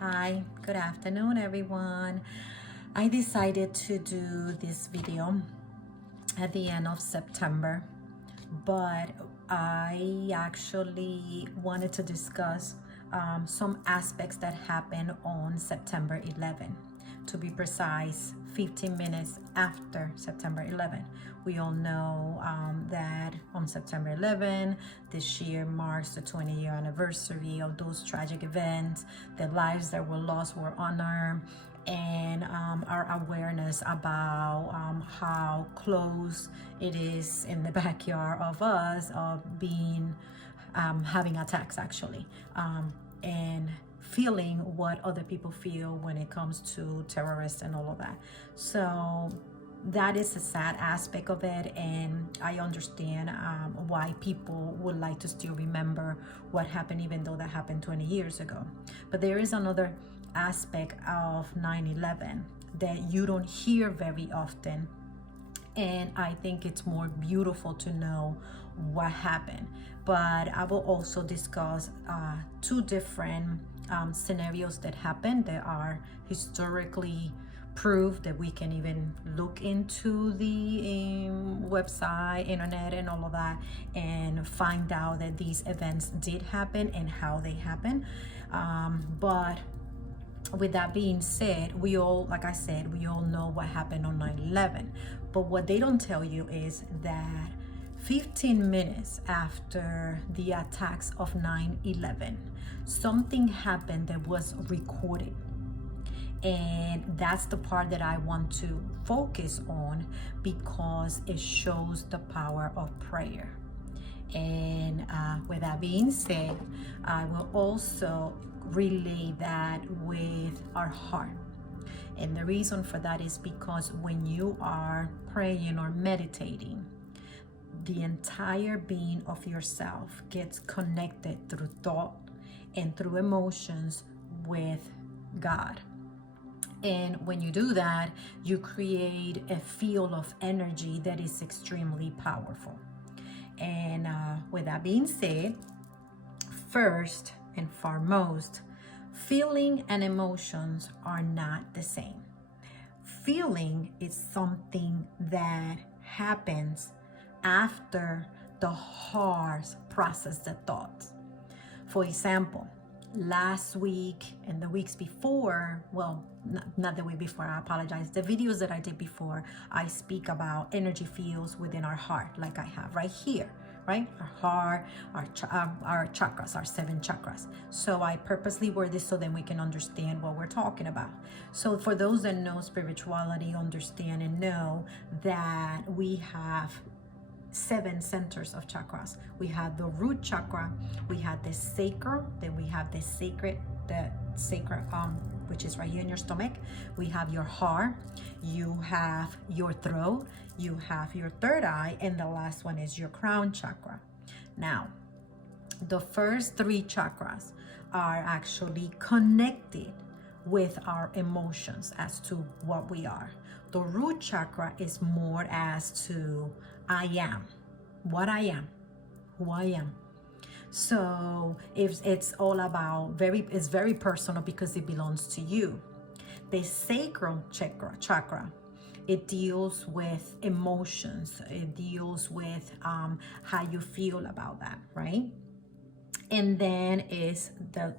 Hi, good afternoon, everyone. I decided to do this video at the end of September, but I actually wanted to discuss some aspects that happened on September 11. To be precise, 15 minutes after September 11. We all know that on September 11, this year marks the 20-year anniversary of those tragic events. The lives that were lost were honored, and our awareness about how close it is in the backyard of us of being having attacks actually, and feeling what other people feel when it comes to terrorists and all of that. So that is a sad aspect of it, and I understand why people would like to still remember what happened, even though that happened 20 years ago. But there is another aspect of 9/11 that you don't hear very often, and I think it's more beautiful to know what happened. But I will also discuss two different scenarios that happened that are historically proved, that we can even look into the website, internet, and all of that, and find out that these events did happen and how they happened. But with that being said, we all, like I said, we all know what happened on 9/11. But what they don't tell you is that 15 minutes after the attacks of 9/11, something happened that was recorded. And that's the part that I want to focus on, because it shows the power of prayer. And with that being said, I will also relay that with our heart. And the reason for that is because when you are praying or meditating, the entire being of yourself gets connected through thought and through emotions with God. And when you do that, you create a field of energy that is extremely powerful. And with that being said, first and foremost, feeling and emotions are not the same. Feeling is something that happens after the heart processes the thoughts. For example, last week and the weeks before, well, not the week before, I apologize, the videos that I did before, I speak about energy fields within our heart, like I have right here, right? Our heart, our chakras, our 7 chakras. So I purposely word this so then we can understand what we're talking about. So for those that know spirituality, understand and know that we have 7 centers of chakras. We have the root chakra, we have the sacral, then we have the sacred, which is right here in your stomach. We have your heart, you have your throat, you have your third eye, and the last one is your crown chakra. Now, the first 3 chakras are actually connected with our emotions as to what we are. The root chakra is more as to I am, what I am, who I am. So if it's all about it's very personal because it belongs to you. The sacral chakra, it deals with emotions. It deals with how you feel about that, right? And then is the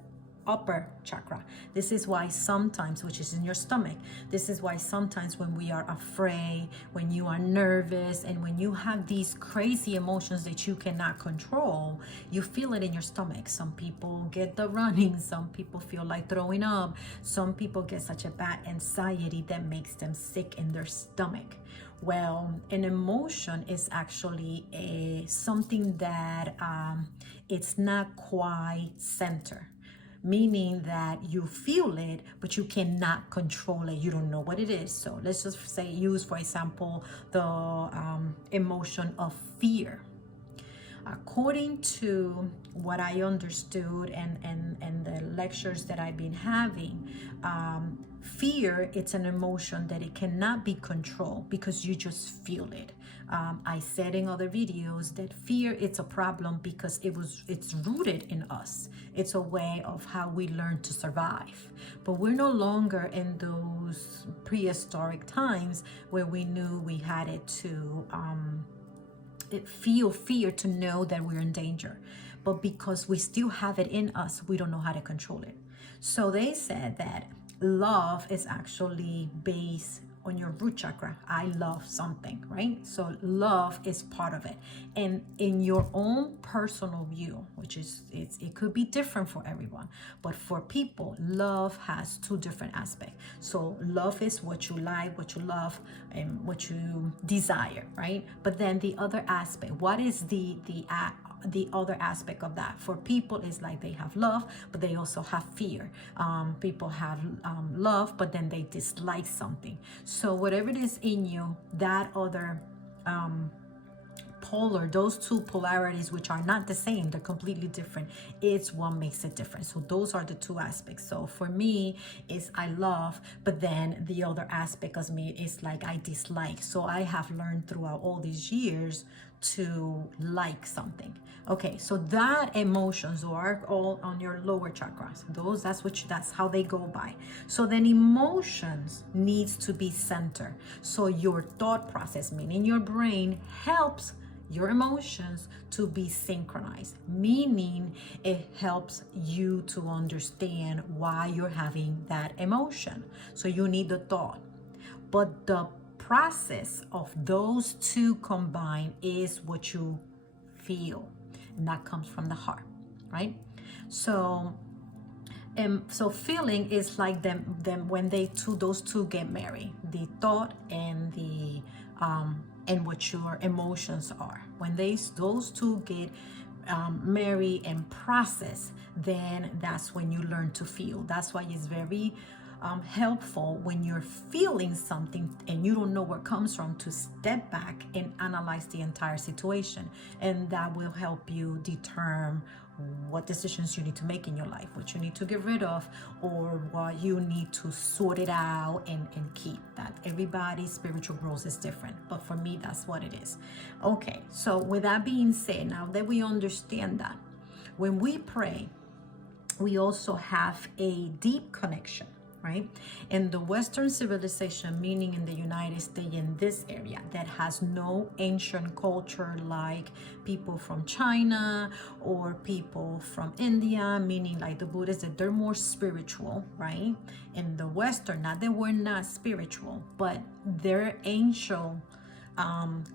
upper chakra. This is why sometimes, which is in your stomach, this is why sometimes when we are afraid, when you are nervous, and when you have these crazy emotions that you cannot control, you feel it in your stomach. Some people get the running, some people feel like throwing up, some people get such a bad anxiety that makes them sick in their stomach. Well, an emotion is actually something that it's not quite centered, meaning that you feel it, but you cannot control it. You don't know what it is. So let's just use, for example, the emotion of fear. according to what I understood and the lectures that I've been having, fear, it's an emotion that it cannot be controlled because you just feel it. I said in other videos that fear, it's a problem because it's rooted in us. It's a way of how we learn to survive. But we're no longer in those prehistoric times where we knew we had it to feel fear to know that we're in danger. But because we still have it in us, we don't know how to control it. So they said that love is actually based on your root chakra. I love something, right? So love is part of it. And in your own personal view, which is, it could be different for everyone, but for people, love has two different aspects. So love is what you like, what you love, and what you desire, right? But then the other aspect, what is the other aspect of that? For people, is like they have love, but they also have fear. People have love, but then they dislike something. So whatever it is in you, that other polar, those two polarities, which are not the same, they're completely different, it's what makes it different. So those are the two aspects. So for me, is I love, but then the other aspect of me is like I dislike. So I have learned throughout all these years to like something. Okay, so that emotions are all on your lower chakras. Those, that's how they go by. So then emotions needs to be centered. So your thought process, meaning your brain, helps your emotions to be synchronized, meaning it helps you to understand why you're having that emotion. So you need the thought, but the process of those two combined is what you feel, and that comes from the heart, right? So feeling is like them when those two get married, the thought and the and what your emotions are. When those two get married and process, then that's when you learn to feel. That's why it's very helpful when you're feeling something and you don't know where it comes from, to step back and analyze the entire situation, and that will help you determine what decisions you need to make in your life, what you need to get rid of, or what you need to sort it out and keep. That everybody's spiritual growth is different, but for me, that's what it is. Okay, so with that being said, now that we understand that, when we pray, we also have a deep connection, right? In the Western civilization, meaning in the United States, in this area that has no ancient culture like people from China or people from India, meaning like the Buddhists, that they're more spiritual, right? In the Western, not that we're not spiritual, but their ancient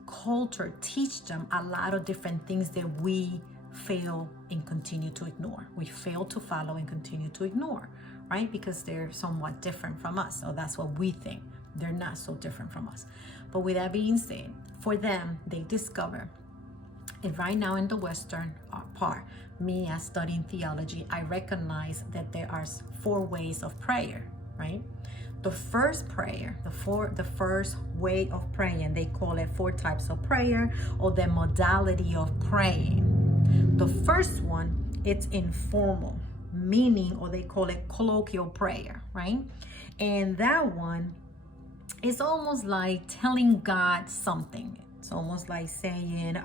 culture teach them a lot of different things that we fail and continue to ignore. We fail to follow and continue to ignore, right? Because they're somewhat different from us. So that's what we think. They're not so different from us. But with that being said, for them, they discover, and right now in the Western part, me as studying theology, I recognize that there are 4 ways of prayer, right? The first prayer, the first way of praying, they call it 4 types of prayer, or the modality of praying. The first one, it's informal, meaning, or they call it colloquial prayer, right? And that one is almost like telling God something. It's almost like saying,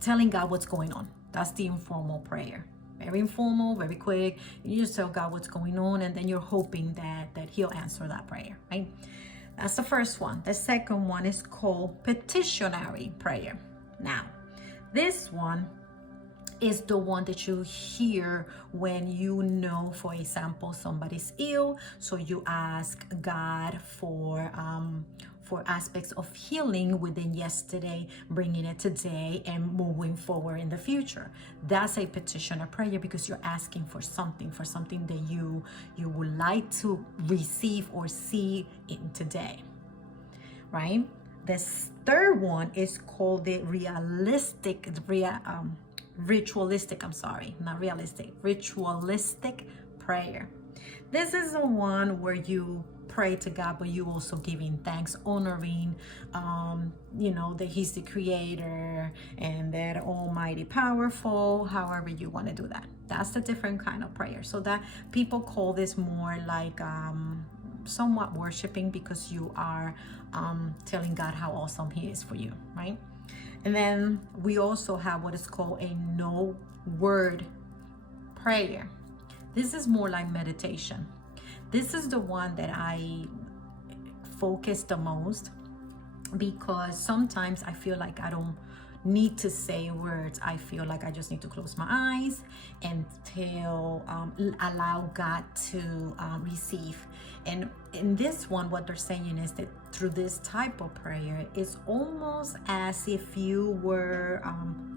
telling God what's going on. That's the informal prayer. Very informal, very quick. You just tell God what's going on, and then you're hoping that He'll answer that prayer, right? That's the first one. The second one is called petitionary prayer. Now, this one is the one that you hear when you know, for example, somebody's ill, so you ask God for aspects of healing within yesterday, bringing it today, and moving forward in the future. That's a petitioner prayer, because you're asking for something that you would like to receive or see in today, right? The third one is called the ritualistic prayer. This is the one where you pray to God, but you also giving thanks, honoring, that He's the creator and that almighty powerful, however you want to do that. That's the different kind of prayer. So that people call this more like somewhat worshiping, because you are telling God how awesome He is for you, right? And then we also have what is called a no word prayer. This is more like meditation. This is the one that I focus the most, because sometimes I feel like I don't need to say words. I feel like I just need to close my eyes and allow God to receive. And in this one, what they're saying is that through this type of prayer, it's almost as if you were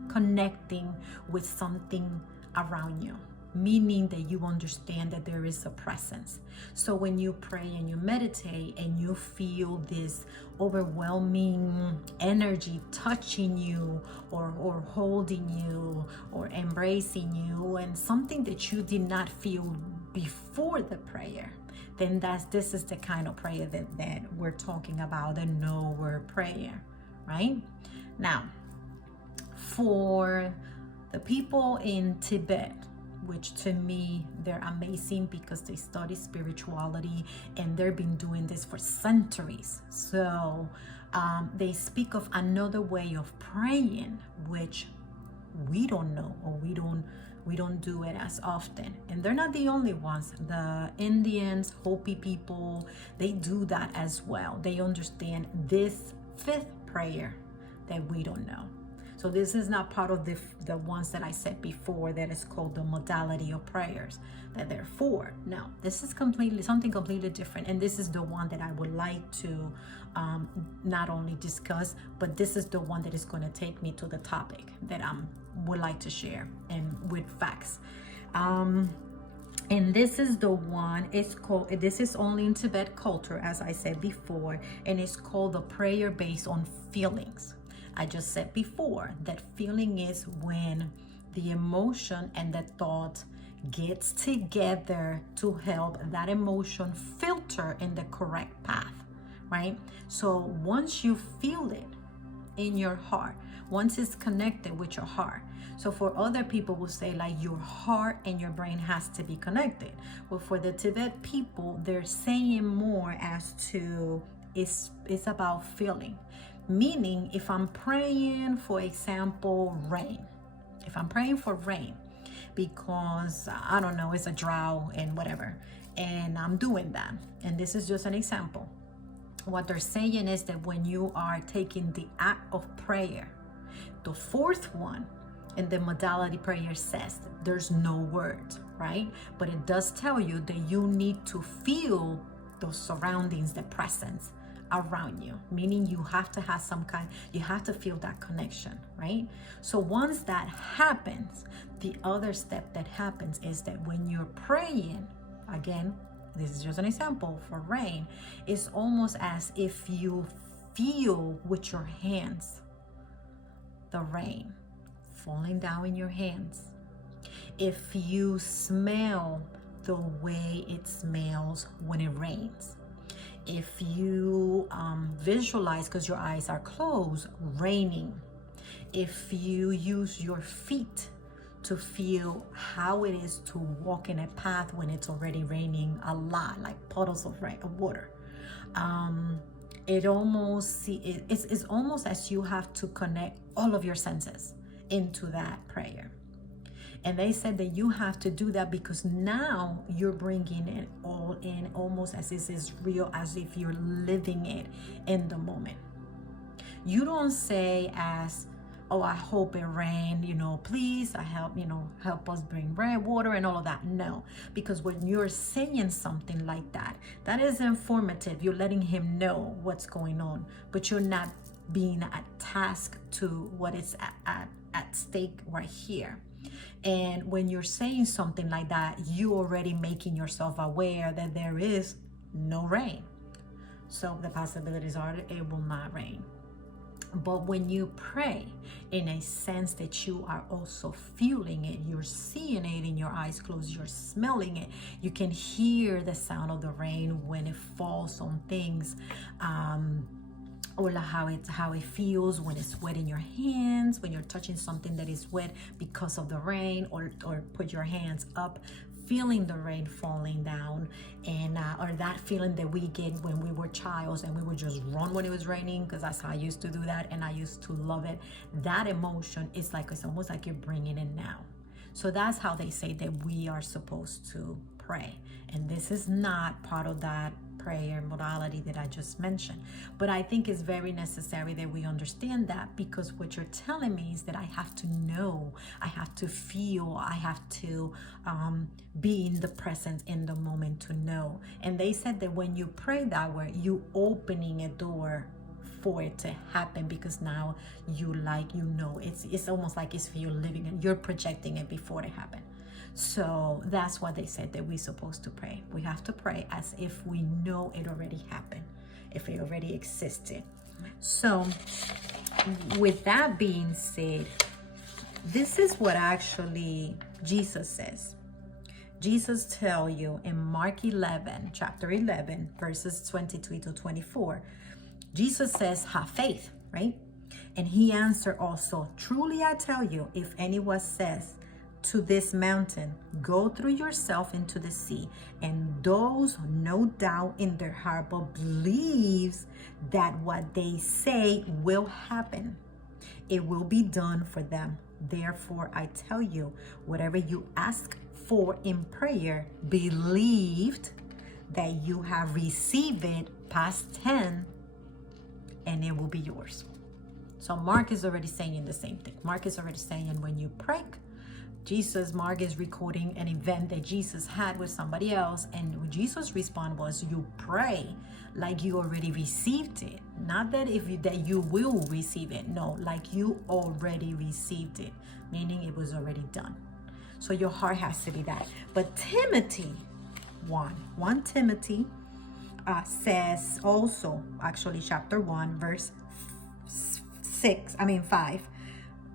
connecting with something around you, meaning that you understand that there is a presence. So when you pray and you meditate and you feel this overwhelming energy touching you or holding you or embracing you, and something that you did not feel before the prayer, then this is the kind of prayer that we're talking about, the no word prayer, right? Now, for the people in Tibet, which to me, they're amazing because they study spirituality and they've been doing this for centuries. So they speak of another way of praying, which we don't know, or we don't do it as often. And they're not the only ones. The Indians, Hopi people, they do that as well. They understand this fifth prayer that we don't know. So this is not part of the ones that I said before that is called the modality of prayers that they're for. No, this is something completely different. And this is the one that I would like to not only discuss, but this is the one that is going to take me to the topic that I would like to share, and with facts. And this is the one, this is only in Tibet culture, as I said before, and it's called the prayer based on feelings. I just said before that feeling is when the emotion and the thought gets together to help that emotion filter in the correct path, right? So once you feel it in your heart, once it's connected with your heart. So for other people will say like your heart and your brain has to be connected. Well, for the Tibet people, they're saying more as to it's about feeling. Meaning, if I'm praying, for example, rain. If I'm praying for rain because, I don't know, it's a drought and whatever, and I'm doing that, and this is just an example. What they're saying is that when you are taking the act of prayer, the fourth one in the modality prayer says there's no words, right? But it does tell you that you need to feel those surroundings, the presence around you, meaning you have to have you have to feel that connection, right? So once that happens, the other step that happens is that when you're praying, again, this is just an example for rain, it's almost as if you feel with your hands the rain falling down in your hands. If you smell the way it smells when it rains, if you visualize, because your eyes are closed, raining, if you use your feet to feel how it is to walk in a path when it's already raining a lot, like puddles of water, it's almost as you have to connect all of your senses into that prayer. And they said that you have to do that because now you're bringing it all in, almost as if it's real, as if you're living it in the moment. You don't say as, oh, I hope it rain, please, help us bring water and all of that. No, because when you're saying something like that, that is informative. You're letting him know what's going on, but you're not being attached to what is at stake right here. And when you're saying something like that, you already making yourself aware that there is no rain. So the possibilities are that it will not rain. But when you pray in a sense that you are also feeling it, you're seeing it in your eyes closed, you're smelling it, you can hear the sound of the rain when it falls on things, or how it feels when it's wet in your hands, when you're touching something that is wet because of the rain, or put your hands up feeling the rain falling down, and or that feeling that we get when we were childs and we would just run when it was raining, because that's how I used to do that and I used to love it. That emotion is like, it's almost like you're bringing it now. So that's how they say that we are supposed to pray. And this is not part of that prayer modality that I just mentioned. But I think it's very necessary that we understand that, because what you're telling me is that I have to know, I have to feel, I have to be in the present, in the moment to know. And they said that when you pray that way, you opening a door for it to happen, because now you know, it's almost like it's for you living and you're projecting it before it happened. So that's what they said that we're supposed to pray. We have to pray as if we know it already happened, if it already existed. So with that being said, this is what actually Jesus says. Jesus tell you in Mark 11, chapter 11, verses 23 to 24, Jesus says, have faith, right? And he answered also, truly I tell you, if anyone says to this mountain, go through yourself into the sea, and those no doubt in their heart but believes that what they say will happen, it will be done for them. Therefore I tell you, whatever you ask for in prayer, believed that you have received it, past tense, and it will be yours. So Mark is already saying the same thing. Mark is already saying when you pray, Mark is recording an event that Jesus had with somebody else, and Jesus' response was, you pray like you already received it. Not that that you will receive it. No, like you already received it, meaning it was already done. So your heart has to be that. But Timothy 1 Timothy says also, actually chapter 1 verse 5,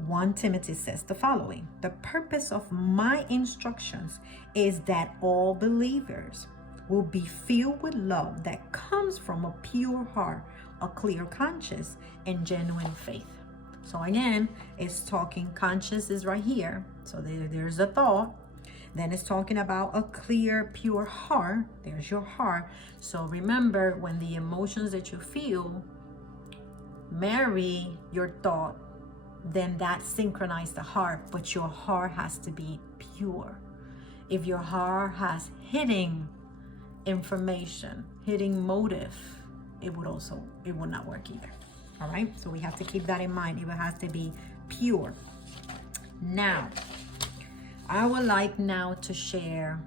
1 Timothy says the following: the purpose of my instructions is that all believers will be filled with love that comes from a pure heart, a clear conscience, and genuine faith. So again, it's talking, conscience is right here. So there's a thought. Then it's talking about a clear, pure heart. There's your heart. So remember, when the emotions that you feel marry your thought, then that synchronizes the heart, but your heart has to be pure. If your heart has hidden information, hidden motive, it would not work either. All right, so we have to keep that in mind. It has to be pure. Now, I would like now to share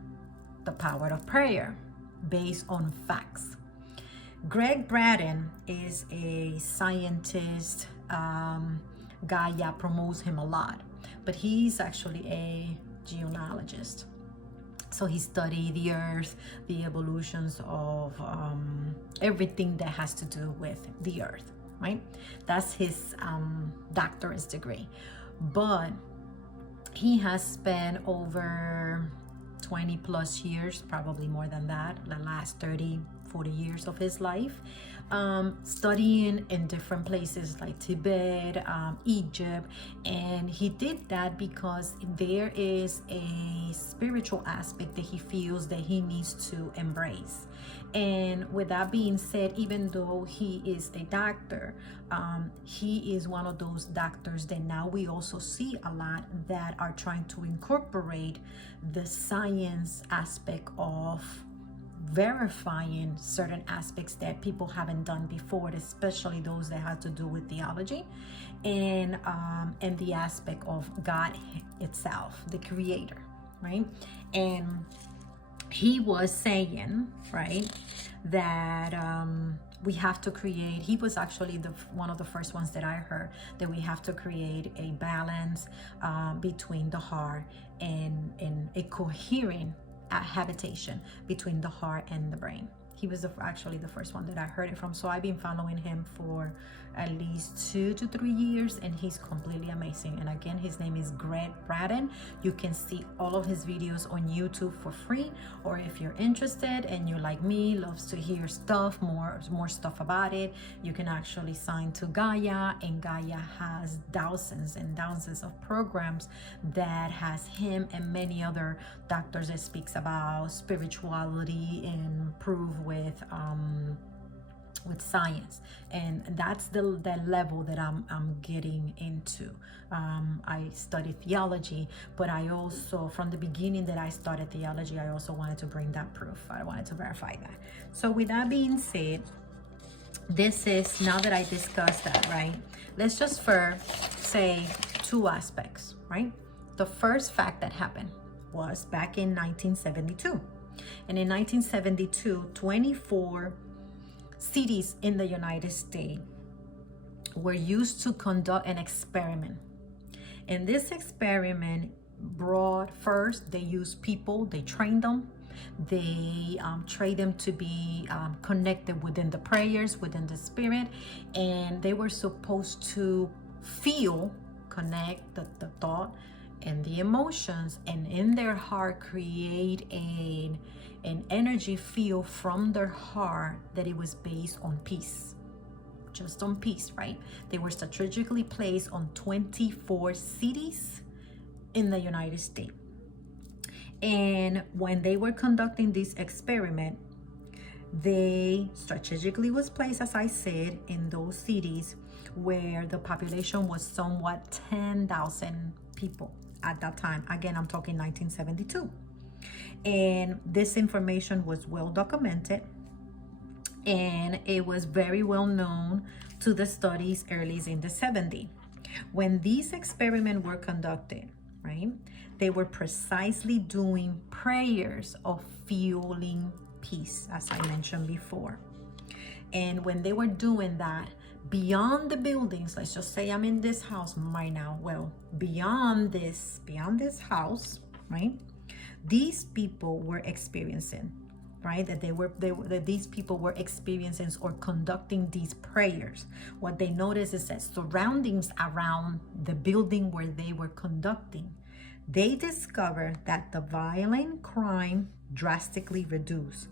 the power of prayer based on facts. Greg Braden is a scientist, guy that promotes him a lot, but he's actually a geologist. So he studied the earth, the evolutions of everything that has to do with the earth, right? That's his doctorate degree. But he has spent over 20 plus years, probably more than that, the last 30, 40 years of his life, studying in different places like Tibet, Egypt. And he did that because there is a spiritual aspect that he feels that he needs to embrace. And with that being said, even though he is a doctor, he is one of those doctors that now we also see a lot that are trying to incorporate the science aspect of verifying certain aspects that people haven't done before, especially those that have to do with theology and the aspect of God itself, the creator, right? And he was saying, right, that we have to create, he was actually one of the first ones that I heard, that we have to create a balance between the heart and a coherent habitation between the heart and the brain. He was actually the first one that I heard it from. So I've been following him for at least 2 to 3 years, and he's completely amazing. And again, his name is Greg Braden. You can see all of his videos on YouTube for free, or if you're interested and you like me, loves to hear stuff, more stuff about it, you can actually sign to Gaia, and Gaia has thousands and thousands of programs that has him and many other doctors that speaks about spirituality and prove with science. And that's the level that I'm getting into. I studied theology, but I also, from the beginning that I started theology, I also wanted to bring that proof. I wanted to verify that. So with that being said, this is, now that I discussed that, right, let's just first say 2 aspects, right? The first fact that happened was back in 1972. And in 1972, 24 cities in the United States were used to conduct an experiment. And this experiment brought, first, they used people, they trained them, they trained them to be connected within the prayers, within the spirit, and they were supposed to feel, connect the thought and the emotions, and in their heart create an energy field from their heart that it was based on peace, just on peace, right? They were strategically placed on 24 cities in the United States. And when they were conducting this experiment, they strategically was placed, as I said, in those cities where the population was somewhat 10,000 people at that time. Again, I'm talking 1972. And this information was well documented, and it was very well known to the studies early in the 70s. When these experiments were conducted, right, they were precisely doing prayers of fueling peace, as I mentioned before. And when they were doing that, beyond the buildings, let's just say I'm in this house right now, well, beyond this house, right, these people were experiencing, right, that these people were experiencing or conducting these prayers. What they noticed is that surroundings around the building where they were conducting, they discovered that the violent crime drastically reduced.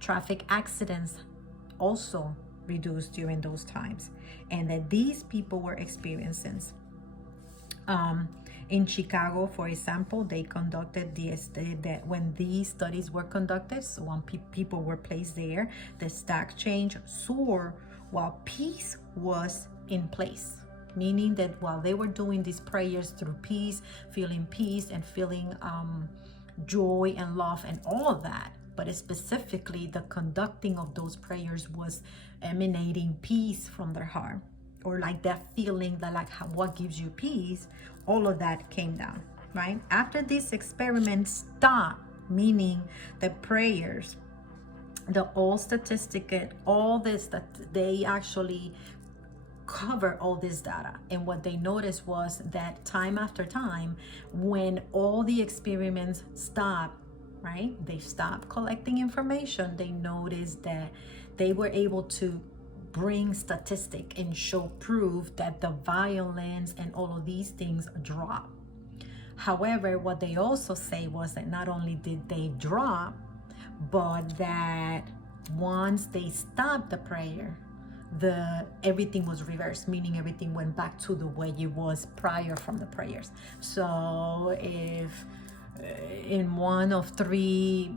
Traffic accidents also reduced during those times, and that these people were experiencing. In Chicago, for example, they conducted that when these studies were conducted, so when people were placed there, the stock change soared while peace was in place. Meaning that while they were doing these prayers through peace, feeling peace and feeling joy and love and all of that, but specifically the conducting of those prayers was emanating peace from their heart, or like that feeling that like what gives you peace, all of that came down, right? After this experiment stopped, meaning the prayers, the old statistic, all this, that they actually cover all this data. And what they noticed was that time after time, when all the experiments stopped, right, they stopped collecting information, they noticed that they were able to bring statistic and show proof that the violence and all of these things drop. However, what they also say was that not only did they drop, but that once they stopped the prayer, everything was reversed, meaning everything went back to the way it was prior from the prayers. So if in 1 of 3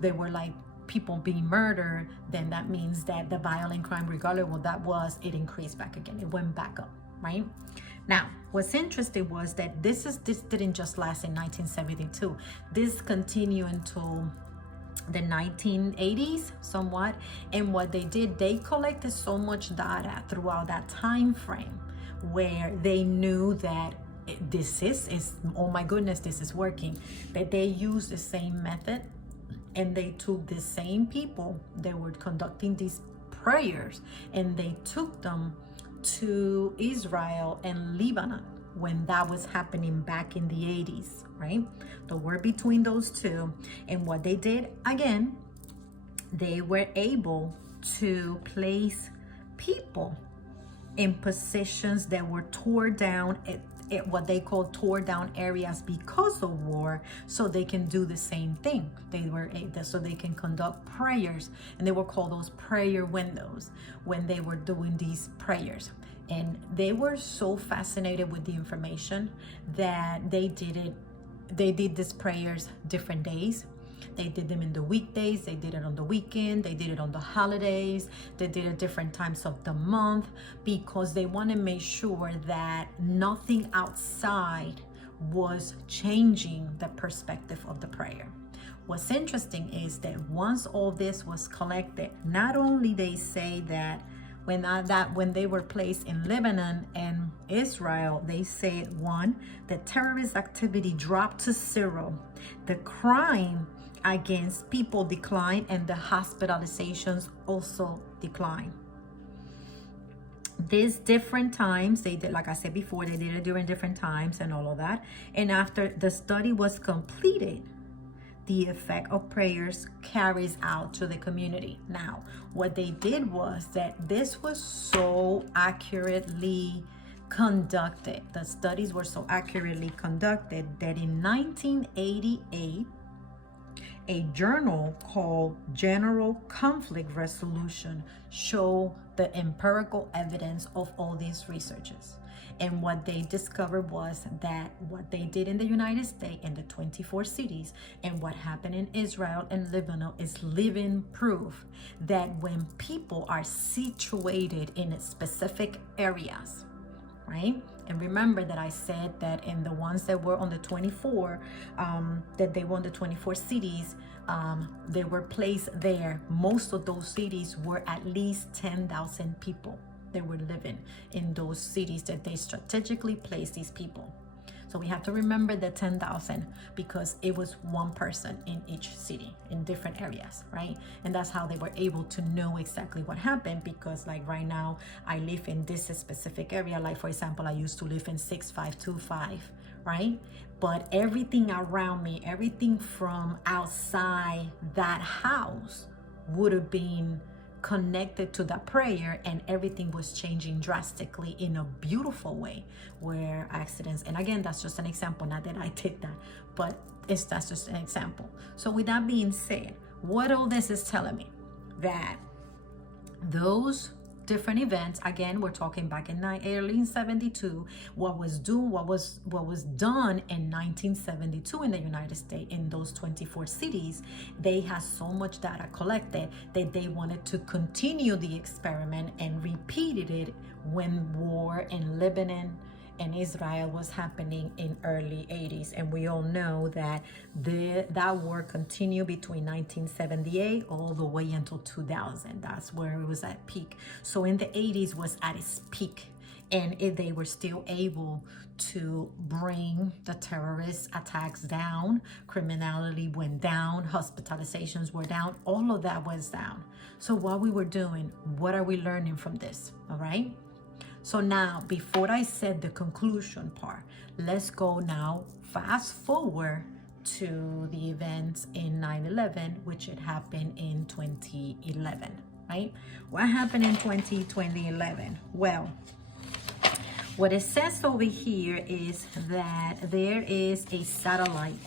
they were like people being murdered, then that means that the violent crime, regardless of what that was, it increased back again, it went back up, right? Now, what's interesting was that this didn't just last in 1972. This continued until the 1980s somewhat. And what they did, they collected so much data throughout that time frame where they knew that this is oh my goodness, this is working, that they used the same method, and they took the same people that were conducting these prayers and they took them to Israel and Lebanon when that was happening back in the 80s, right? The war between those two. And what they did, again, they were able to place people in positions that were tore down at what they call tore down areas because of war, so they can do the same thing. So they can conduct prayers, and they were called those prayer windows when they were doing these prayers. And they were so fascinated with the information that they did these prayers different days. They did them in the weekdays, they did it on the weekend, they did it on the holidays, they did it different times of the month, because they want to make sure that nothing outside was changing the perspective of the prayer. What's interesting is that once all this was collected, not only they say that when they were placed in Lebanon and Israel, they said, one, the terrorist activity dropped to zero, the crime against people declined, and the hospitalizations also declined. These different times, they did, like I said before, they did it during different times and all of that. And after the study was completed, the effect of prayers carries out to the community. Now, what they did was that this was so accurately conducted. The studies were so accurately conducted that in 1988, a journal called General Conflict Resolution showed the empirical evidence of all these researches. And what they discovered was that what they did in the United States in the 24 cities and what happened in Israel and Lebanon is living proof that when people are situated in specific areas, right? And remember that I said that in the ones that were on the 24, that they were on the 24 cities, they were placed there. Most of those cities were at least 10,000 people that were living in those cities that they strategically placed these people. So we have to remember the 10,000 because it was one person in each city in different areas, right? And that's how they were able to know exactly what happened, because like right now, I live in this specific area. Like for example, I used to live in 6525, right? But everything around me, everything from outside that house would have been connected to that prayer, and everything was changing drastically in a beautiful way, where accidents, and again, that's just an example, not that I did that, but that's just an example. So with that being said, what all this is telling me, that those different events, again, we're talking back in early in 72, what was done in 1972 in the United States in those 24 cities, they had so much data collected that they wanted to continue the experiment and repeated it when war in Lebanon and Israel was happening in early 80s. And we all know that that war continued between 1978 all the way until 2000. That's where it was at peak. So in the 80s was at its peak, and they were still able to bring the terrorist attacks down, criminality went down, hospitalizations were down, all of that was down. So what we were doing, what are we learning from this? All right. So now, before I said the conclusion part, let's go now fast forward to the events in 9/11, which had happened in 2011, right? What happened in 2011? Well, what it says over here is that there is a satellite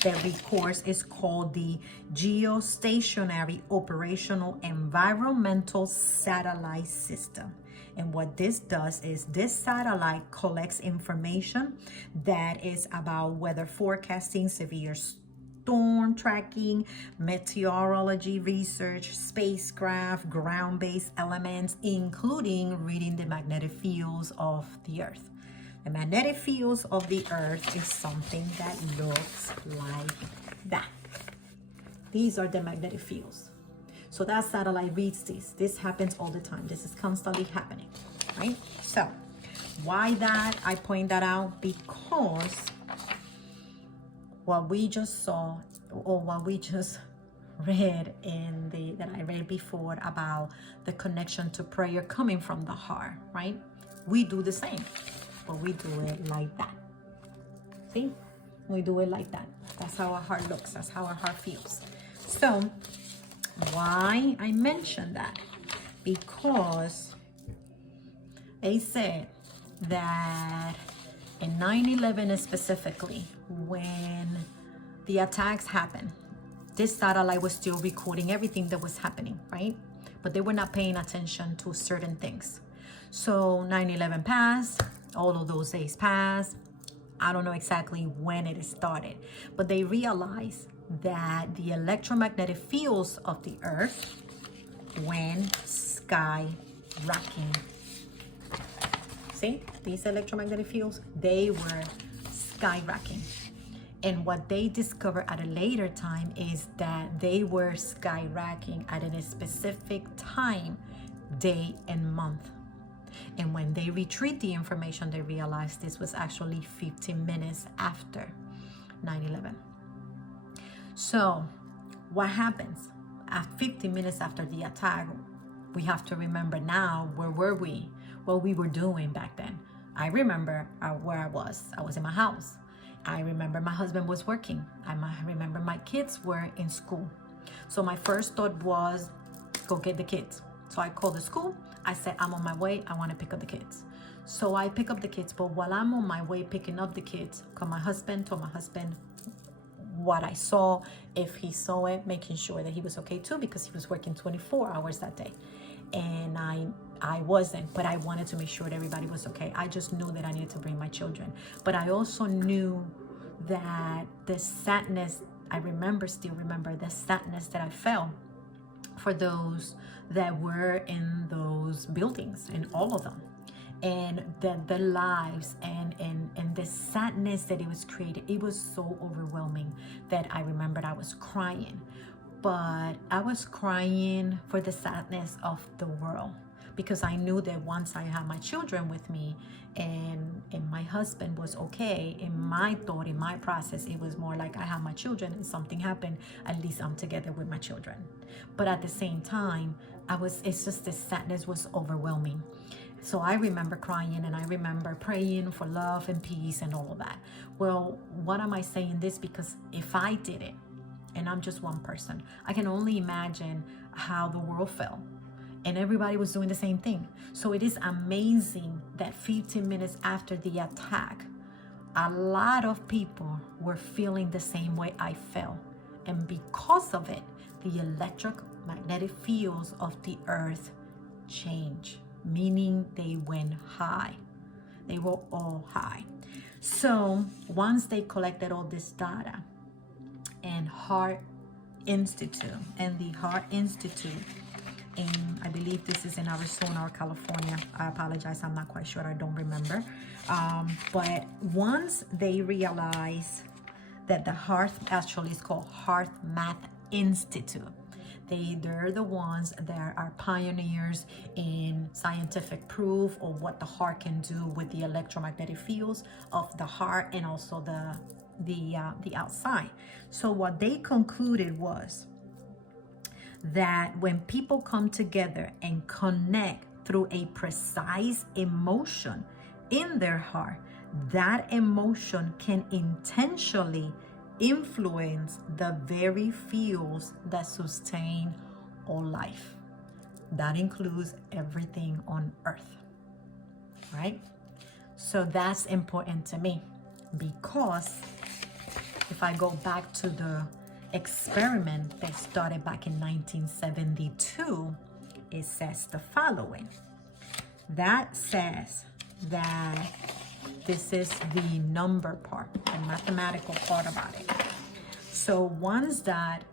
that records, is called the Geostationary Operational Environmental Satellite System. And what this does is this satellite collects information that is about weather forecasting, severe storm tracking, meteorology research, spacecraft, ground-based elements, including reading the magnetic fields of the Earth. The magnetic fields of the Earth is something that looks like that. These are the magnetic fields. So that satellite reads this. This happens all the time. This is constantly happening, right? So why that? I point that out because what we just saw, or what we just read that I read before about the connection to prayer coming from the heart, right? We do the same, but we do it like that. See? We do it like that. That's how our heart looks. That's how our heart feels. So Why I mentioned that? Because they said that in 9/11 specifically, when the attacks happened, this satellite was still recording everything that was happening, right? But they were not paying attention to certain things. So 9/11 passed, all of those days passed. I don't know exactly when it started, but they realized that the electromagnetic fields of the earth went skyrocketing. See, these electromagnetic fields, they were skyrocketing. And what they discovered at a later time is that they were skyrocketing at a specific time, day and month. And when they retrieved the information, they realized this was actually 15 minutes after 9/11. So what happens? At 15 minutes after the attack, we have to remember now, where were we? What we were doing back then. I remember where I was. I was in my house. I remember my husband was working. I remember my kids were in school. So my first thought was, go get the kids. So I called the school. I said, I'm on my way. I want to pick up the kids. So I pick up the kids. But while I'm on my way picking up the kids, told my husband what I saw, if he saw it, making sure that he was okay too, because he was working 24 hours that day. And I wasn't, but I wanted to make sure that everybody was okay. I just knew that I needed to bring my children. But I also knew that the sadness, still remember the sadness that I felt for those that were in those buildings, and all of them, and the lives and the sadness that it was created. It was so overwhelming that I remembered I was crying. But I was crying for the sadness of the world, because I knew that once I had my children with me and my husband was okay, in my thought, in my process, it was more like I have my children and something happened, at least I'm together with my children. But at the same time, it's just the sadness was overwhelming. So I remember crying, and I remember praying for love and peace and all of that. Well, what am I saying this? Because if I did it, and I'm just one person, I can only imagine how the world felt. And everybody was doing the same thing. So it is amazing that 15 minutes after the attack, a lot of people were feeling the same way I felt. And because of it, the electromagnetic fields of the earth changed, meaning they went high. They were all high. So once they collected all this data, and Heart Institute, and I believe this is in Arizona or California. I apologize, I'm not quite sure, I don't remember. But once they realize that the Heart, actually is called Heart Math Institute, they're the ones that are pioneers in scientific proof of what the heart can do with the electromagnetic fields of the heart, and also the outside. So what they concluded was that when people come together and connect through a precise emotion in their heart, that emotion can intentionally influence the very fields that sustain all life. That includes everything on earth, right? So that's important to me, because if I go back to the experiment that started back in 1972, it says the following. That says that this is the number part, the mathematical part about it. So once that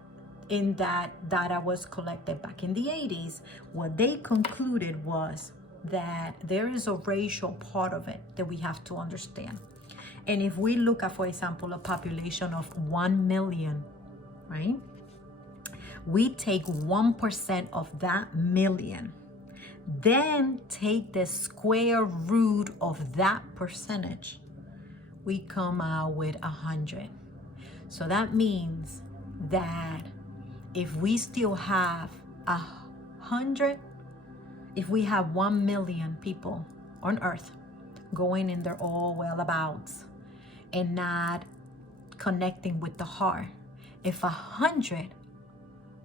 data was collected back in the 80s, what they concluded was that there is a racial part of it that we have to understand. And if we look at, for example, a population of 1 million, right? We take 1% of that million, then take the square root of that percentage, we come out with 100. So that means that if we still have 100, if we have 1 million people on earth going in their all whereabouts and not connecting with the heart, if 100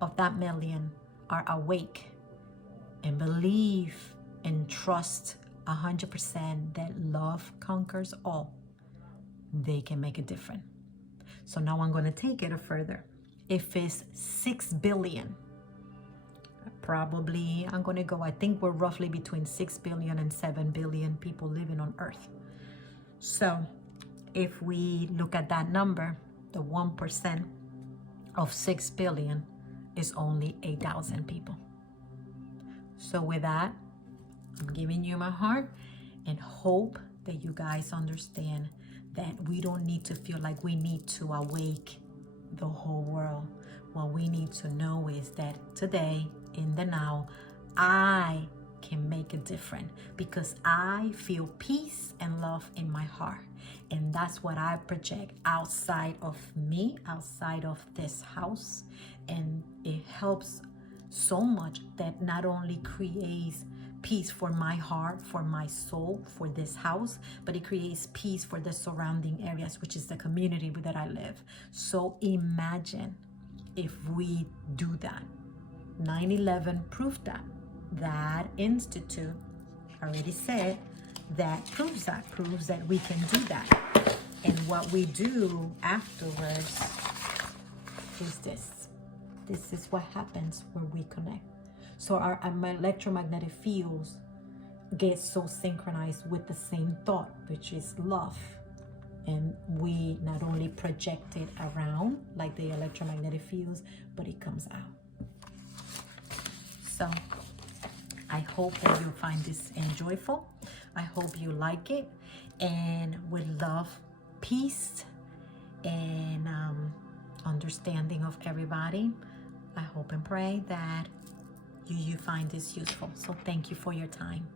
of that million are awake and believe and trust 100% that love conquers all, they can make a difference. So now I'm going to take it further. If it's 6 billion, probably I'm going to go, I think we're roughly between 6 billion and 7 billion people living on Earth. So if we look at that number, the 1% of 6 billion is only 8,000 people. So with that, I'm giving you my heart and hope that you guys understand that we don't need to feel like we need to awake the whole world. What we need to know is that today, in the now, I can make a difference because I feel peace and love in my heart. And that's what I project outside of me, outside of this house. And it helps so much that not only creates peace for my heart, for my soul, for this house, but it creates peace for the surrounding areas, which is the community that I live. So imagine if we do that. 9/11 proved that. That institute already said that proves that we can do that. And what we do afterwards is this. This is what happens when we connect. So our electromagnetic fields get so synchronized with the same thought, which is love. And we not only project it around like the electromagnetic fields, but it comes out. So I hope that you find this enjoyable. I hope you like it. And with love, peace, and understanding of everybody, I hope and pray that you find this useful. So thank you for your time.